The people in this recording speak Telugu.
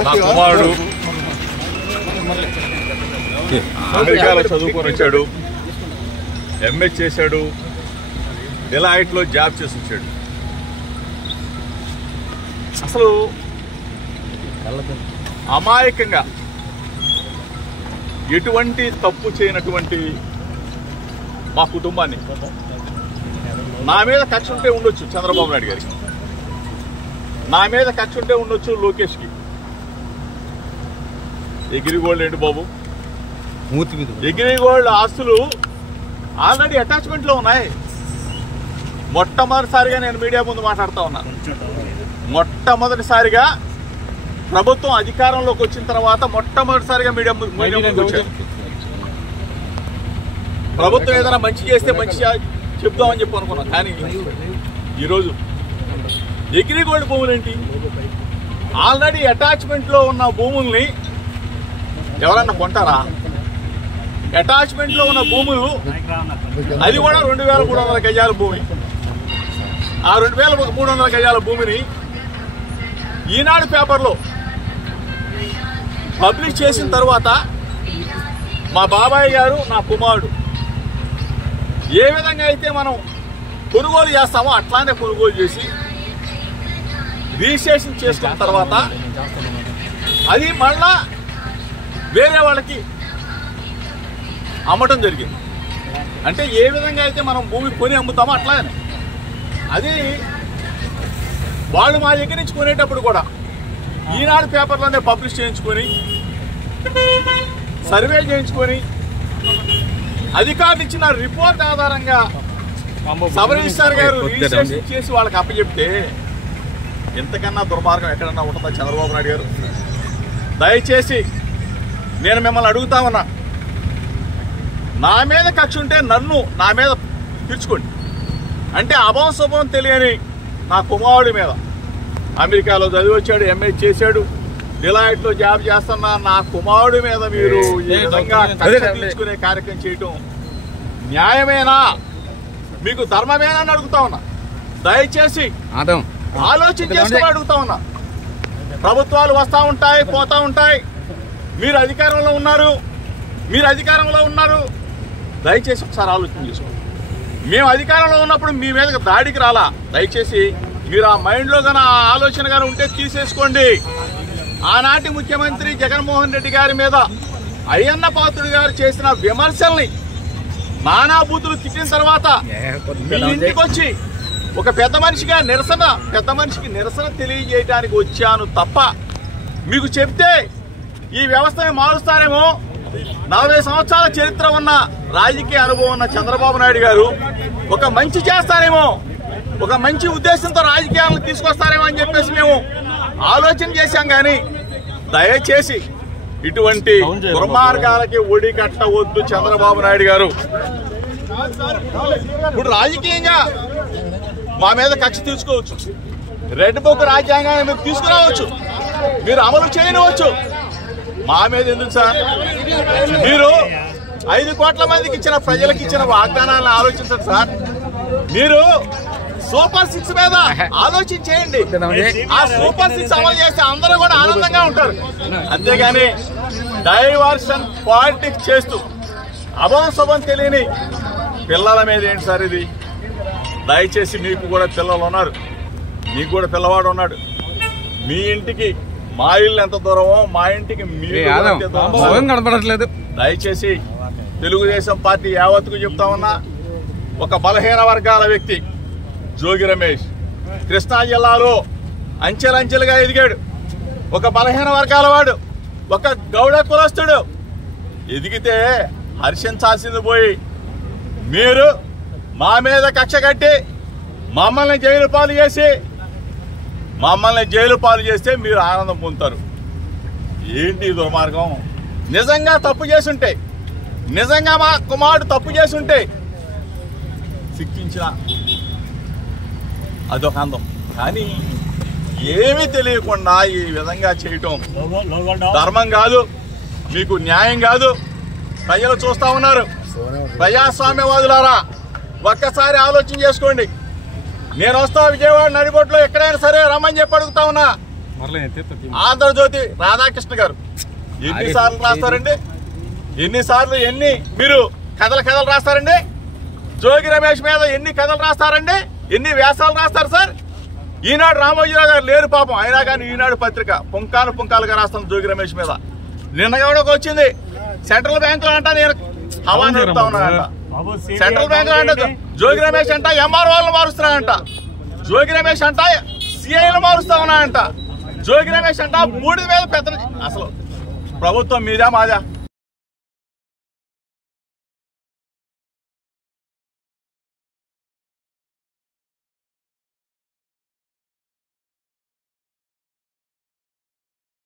నా కుమారుడు అమెరికాలో చదువుకొని వచ్చాడు, ఎంఏ చేశాడు, డెలాయిట్లో జాబ్ చేసి వచ్చాడు. అసలు అమాయకంగా ఎటువంటి తప్పు చేయనటువంటి మా కుటుంబాన్ని నా మీద కక్ష ఉంటే ఉండొచ్చు చంద్రబాబు నాయుడు గారికి, నా మీద కక్ష ఉంటే ఉండొచ్చు లోకేష్కి. ఎగిరిగోల్డ్ ఏంటి బాబు, ఎగిరిగోల్డ్ ఆస్తులు ఆల్రెడీ అటాచ్మెంట్లో ఉన్నాయి. మొట్టమొదటిసారిగా నేను మీడియా ముందు మాట్లాడుతూ ఉన్నాను. మొట్టమొదటిసారిగా ప్రభుత్వం అధికారంలోకి వచ్చిన తర్వాత మొట్టమొదటిసారిగా మీడియా ముందుకు వచ్చారు. ప్రభుత్వం ఏదైనా మంచి చేస్తే మంచి చెప్దామని చెప్పి అనుకున్నాం. కానీ ఈరోజు ఎగిరిగోల్డ్ భూములు ఏంటి, ఆల్రెడీ అటాచ్మెంట్లో ఉన్న భూముల్ని ఎవరన్నా కొంటారా? అటాచ్మెంట్లో ఉన్న భూములు, అది కూడా 2300 గజాల భూమి. ఆ 2300 గజాల భూమిని ఈనాడు పేపర్లో పబ్లిష్ చేసిన తర్వాత మా బాబాయ్ గారు, నా కుమారుడు ఏ విధంగా అయితే మనం కొనుగోలు చేస్తామో అట్లానే కొనుగోలు చేసి రిజిస్ట్రేషన్ చేసుకున్న తర్వాత అది మళ్ళా వేరే వాళ్ళకి అమ్మటం జరిగింది. అంటే ఏ విధంగా అయితే మనం భూమి కొని అమ్ముతామో అట్లానే అది వాళ్ళు మా దగ్గర నుంచి కొనేటప్పుడు కూడా ఈనాడు పేపర్లోనే పబ్లిష్ చేయించుకొని, సర్వే చేయించుకొని, అధికారులు ఇచ్చిన రిపోర్ట్ ఆధారంగా సబ్ రిజిస్ట్రార్ గారు రిజిస్ట్రేషన్ చేసి వాళ్ళకి అప్పచెప్తే ఇంతకన్నా దుర్మార్గం ఎక్కడన్నా ఉంటుందా చంద్రబాబు నాయుడు గారు? దయచేసి నేను మిమ్మల్ని అడుగుతా ఉన్నా, నా మీద కక్ష ఉంటే నా మీద తీర్చుకోండి. అంటే అభం శుభం తెలియని నా కుమారుడి మీద, అమెరికాలో చదివి వచ్చాడు, ఎంఏ చేశాడు, డిలాయిట్లో జాబ్ చేస్తున్న నా కుమారుడి మీద మీరు ఈ విధంగా కక్ష తీర్చుకునే కార్యక్రమం చేయటం న్యాయమేనా, మీకు ధర్మమేనా అని అడుగుతా ఉన్నా. దయచేసి ఆలోచన చేసుకుని అడుగుతా ఉన్నా. ప్రభుత్వాలు వస్తూ ఉంటాయి, పోతూ ఉంటాయి. మీరు అధికారంలో ఉన్నారు, దయచేసి ఒకసారి ఆలోచన చేసుకోండి. మేము అధికారంలో ఉన్నప్పుడు మీ మీదకి దాడికి రాలా. దయచేసి మీరు ఆ మైండ్లో కానీ ఆ ఆలోచన కానీ ఉంటే తీసేసుకోండి. ఆనాటి ముఖ్యమంత్రి జగన్మోహన్ రెడ్డి గారి మీద అయ్యన్న పాత్రుడు గారు చేసిన విమర్శల్ని, నానా బూతులు తిట్టిన తర్వాత మీ ఇంటికి వచ్చి ఒక పెద్ద మనిషికి నిరసన తెలియజేయడానికి వచ్చాను తప్ప మీకు చెప్తే ఈ వ్యవస్థని మారుస్తారేమో, 40 సంవత్సరాల చరిత్ర ఉన్న రాజకీయ అనుభవం ఉన్న చంద్రబాబు నాయుడు గారు ఒక మంచి చేస్తారేమో, ఒక మంచి ఉద్దేశంతో రాజకీయాలను తీసుకొస్తారేమో అని చెప్పేసి మేము ఆలోచన చేశాం. కానీ దయచేసి ఇటువంటి దుర్మార్గాలకి ఒడి కట్టవద్దు చంద్రబాబు నాయుడు గారు. ఇప్పుడు రాజకీయంగా మా మీద కక్ష తీసుకోవచ్చు, రెడ్ బుక్ రాజ్యాంగాన్ని మీరు తీసుకురావచ్చు, మీరు అమలు చేయనివచ్చు. మా మీద ఎందుకు సార్? మీరు 5 కోట్ల మందికి ఇచ్చిన, ప్రజలకు ఇచ్చిన వాగ్దానాలను ఆలోచించండి సార్. మీరు సూపర్ 6 మీద ఆలోచన చేయండి. ఆ సూపర్ 6 అమలు చేస్తే అందరూ కూడా ఆనందంగా ఉంటారు. అంతేగాని డైవర్షన్ పాలిటిక్స్ చేస్తూ అభం శుభం తెలియని పిల్లల మీద ఏంటి సార్ ఇది? దయచేసి మీకు కూడా పిల్లలు ఉన్నారు, మీకు కూడా పిల్లవాడు ఉన్నాడు. మీ ఇంటికి మా ఇల్లు ఎంత దూరమో మా ఇంటికి కనపడట్లేదు. దయచేసి తెలుగుదేశం పార్టీ యావత్తుకు చెప్తా ఉన్నా, ఒక బలహీన వర్గాల వ్యక్తి జోగి రమేష్ కృష్ణా జిల్లాలో అంచెలంచెలుగా ఎదిగాడు. ఒక బలహీన వర్గాల వాడు, ఒక గౌడ కులస్తుడు ఎదిగితే హర్షించాల్సింది పోయి మీరు మా మీద కక్ష కట్టి మమ్మల్ని జైలు పాలు చేస్తే మీరు ఆనందం పొందుతారు. ఏంటి దుర్మార్గం? నిజంగా తప్పు చేసుంటే, నిజంగా మా కుమారుడు తప్పు చేసుంటే శిక్షించిన అదొక అందం. కానీ ఏమీ తెలియకుండా ఈ విధంగా చేయటం ధర్మం కాదు, మీకు న్యాయం కాదు. ప్రజలు చూస్తా ఉన్నారు. ప్రజాస్వామ్యవాదులారా, ఒక్కసారి ఆలోచన చేసుకోండి. నేను వస్తా విజయవాడ నడిబొట్టులో ఎక్కడైనా సరే రమ్మని చెప్పి అడుగుతా ఉన్నా. ఆంధ్రజ్యోతి రాధాకృష్ణ గారు ఎన్నిసార్లు రాస్తారండి? ఎన్నిసార్లు మీరు కథలు రాస్తారండి? జోగి రమేష్ మీద ఎన్ని కథలు రాస్తారండి? ఎన్ని వ్యాసాలు రాస్తారు సార్? ఈనాడు రామోజీరావు గారు లేరు పాపం, అయినా కానీ ఈనాడు పత్రిక పుంకాలుగా రాస్తాను జోగి రమేష్ మీద. నిన్న కూడా వచ్చింది సెంట్రల్ బ్యాంకులో అంట నేను హవా నడుపుతా ఉన్నానంట. సెంట్రల్ బ్యాంకులో అంట జోగి రమేష్ అంట ఎంఆర్ఓలను మారుస్తున్నానంట. జోగి రమేష్ అంట సిఐలు మారుస్తా ఉన్నానంట. జోగి రమేష్ అంట బూడిద మీద పెద్ద. అసలు ప్రభుత్వం మీదా మాదా?